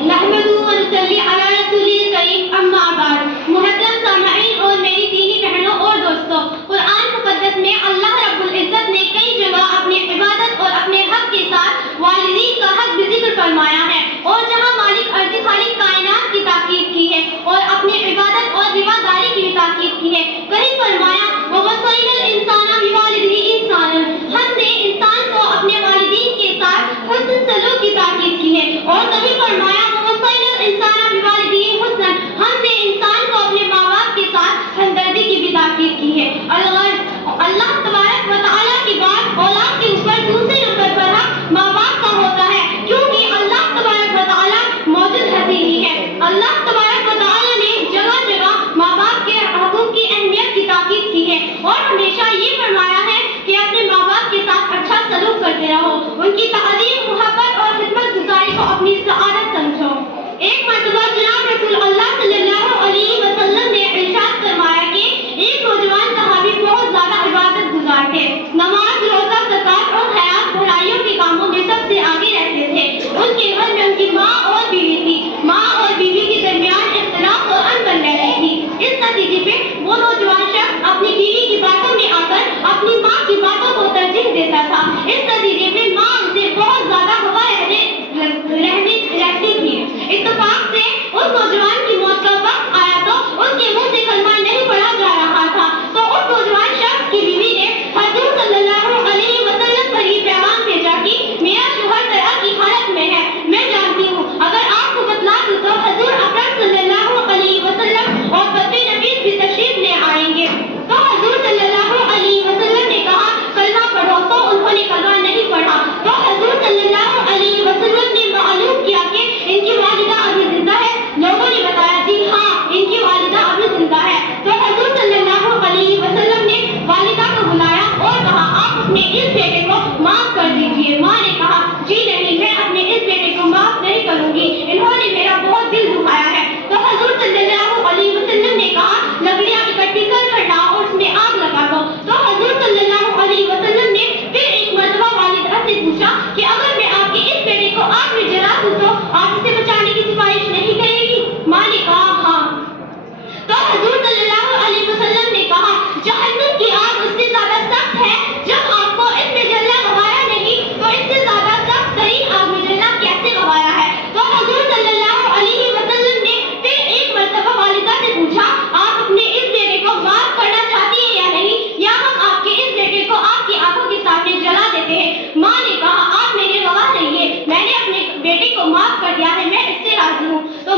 نحمدہ و نصلی علی رسولہ الکریم اما بعد۔ محترم سامعین اور میری دینی بہنوں اور دوستوں، قرآن مقدس میں اللہ رب العزت نے کئی جگہ اپنی عبادت اور اپنے حق کے ساتھ والدین کا حق بھی ذکر فرمایا ہے، اور جہاں مالک ارض خالق کائنات کی تاکید کی ہے اور اپنی عبادت اور رواداری کی بھی تاکید کی ہے۔ کہیں فرمایا وَوَصَّيْنَا الْإِنسَانَ بِوَالِدِيهِ إِحْسَانًا، ہم نے انسان کو اپنے والدین کے ساتھ حسن سلوک کی تاکید کی ہے، اور کہیں فرمایا وَوَصَّيْنَا الْإِنسَانَ بِوَالِدِيهِ حُسْنًا، ہم نے انسان کو اپنے ماں باپ کے ساتھ ہمدردی کی بھی تاکید کی ہے۔ اللہ تبارک و تعالیٰ کی بات اولاد کے اوپر دوسرے نمبر پر حق ماں باپ کا ہوتا ہے، کیونکہ اللہ تبارک و تعالیٰ موجود حسینی ہے۔ اللہ تبارک و تعالیٰ نے جگہ جگہ ماں باپ کے حقوق کی اہمیت کی تاکید کی ہے، اور ہمیشہ یہ فرمایا ہے کہ اپنے ماں باپ کے ساتھ اچھا سلوک کرتے رہو، ان کی تعظیم، محبت اور خدمت گزاری کو اپنی سعادت سمجھو۔ ایک مرتبہ جناب رسول اللہ صلی اللہ علیہ وسلم نے ارشاد فرمایا کہ ایک نوجوان صحابی بہت زیادہ عبادت گزار تھے، نماز، روزہ، زکات اور خیرات بھلائیوں کے کاموں میں سب سے آگے رہتے تھے۔ ان کے گھر میں ان کی ماں اور بیوی تھی، ماں اور بیوی کے درمیان اختلاف اور انبن رہ رہی تھی۔ اس نتیجے پہ وہ نوجوان شخص اپنی بیوی کی باتوں میں آ کر اپنی ماں کی باتوں کو ترجیح دیتا تھا۔ اس نتیجے پہ ماں ان سے بہت زیادہ خفا رہتی تھی۔ اتفاق سے اس نوجوان کی موت کا وقت آیا تو اس کے منہ سے کلمہ نہیں پڑھا جا رہا تھا، تو اس نوجوان شخص کی بیوی نے حضور صلی اللہ علیہ وسلم پر یہ پیغام بھیجا کہ میرا شوہر طلاق کی حالت میں ہے، میں جانتی ہوں اگر آپ کو بتلا دوں تو حضور اکرم صلی اللہ علیہ وسلم اور بطن نفیس بھی تشریف لے آئیں گے۔ تو حضور صلی اللہ علیہ وسلم نے کہا کلمہ پڑھو، تو انہوں نے کلمہ نہیں پڑھا۔ تو حضور صلی اللہ علیہ وسلم نے معلوم کیا کہ ان کی والدہ ابھی زندہ ہے۔ لوگوں نے بتایا جی ہاں ان کی والدہ ابھی زندہ ہے۔ تو حضور صلی اللہ علیہ وسلم نے والدہ کو بلایا اور کہا آپ اپنے اس بیٹے کو معاف کر دیجئے۔ ماں نے کہا جی نہیں، میں اپنے اس بیٹے کو معاف نہیں کروں گی، انہوں نے میرا بہت دل دکھایا ہے۔ تو حضور صلی اللہ علیہ وسلم نے کہا لکڑیاں اکٹھی کر لاؤ اور اس میں آگ لگا دو۔ تو حضور صلی اللہ علیہ وسلم نے پھر ایک مرتبہ والدہ سے پوچھا کہ اگر میں آپ کے اس بیٹے کو آگ میں جلا دوں تو آپ اسے بچانے کی سفارش نہیں کرے گی؟ ماں نے کہا ہاں۔ تو حضور صلی اللہ علیہ وسلم نے کہا جہنم کی آگ اس سے زیادہ سخت ہے، جب آپ کو اس میں جلنا گوارا نہیں تو اس سے زیادہ سخت ترین آگ میں جلنا کیسے گوارا ہے؟ تو حضور صلی اللہ علیہ وسلم نے پھر ایک مرتبہ والدہ سے پوچھا آپ اپنے اس بیٹے کو معاف کرنا چاہتی ہیں یا نہیں، یا ہم آپ کے اس بیٹے کو آپ کی آنکھوں کے سامنے جلا دیتے ہیں؟ ماں نے کہا آپ میرے گواہ رہیے، میں نے اپنے بیٹے کو معاف کر دیا ہے، میں اس سے راضی ہوں۔ تو